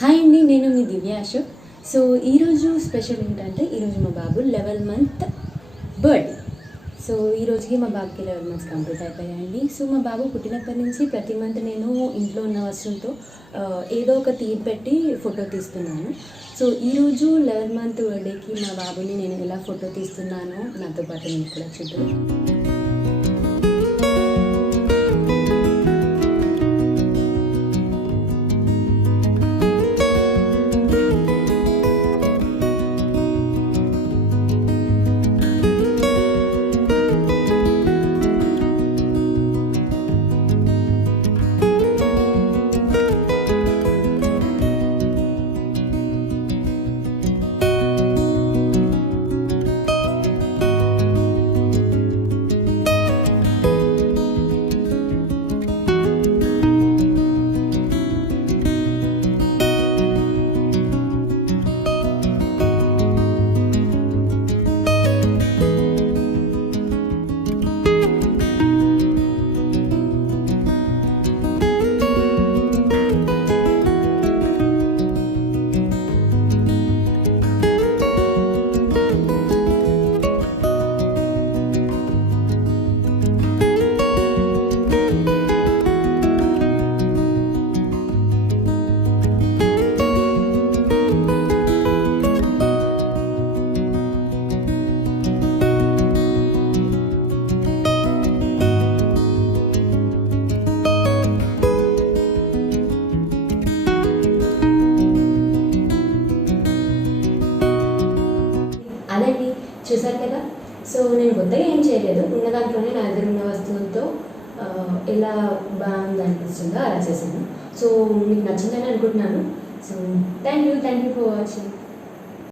Hi అండి, నేను మీ దివ్య Ashok. So ఈరోజు స్పెషల్ ఏంటంటే ఈరోజు మా బాబు 11 మంత్ బర్త్డే. సో ఈరోజుకి మా బాబుకి 11 మంత్స్ కంప్లీట్ అయిపోయాయండి. సో మా బాబు పుట్టినప్పటి నుంచి ప్రతి మంత్ నేను ఇంట్లో ఉన్న వస్తువులతో ఏదో ఒక థీమ్ పెట్టి ఫోటో తీస్తున్నాను. సో ఈరోజు 11 మంత్ బర్త్డేకి మా బాబుని నేను ఎలా ఫోటో తీస్తున్నానో నాతో పాటు నేను కూడా చూద్దాం. అదండి, చూసారు కదా. సో నేను కొత్తగా ఏం చేయలేదు, ఉన్న దాంట్లోనే నా దగ్గర ఉన్న వస్తువులతో ఎలా బాగుంది అనిపిస్తుందో అలా చేశాను. సో మీకు నచ్చిందని అనుకుంటున్నాను. So thank you for watching.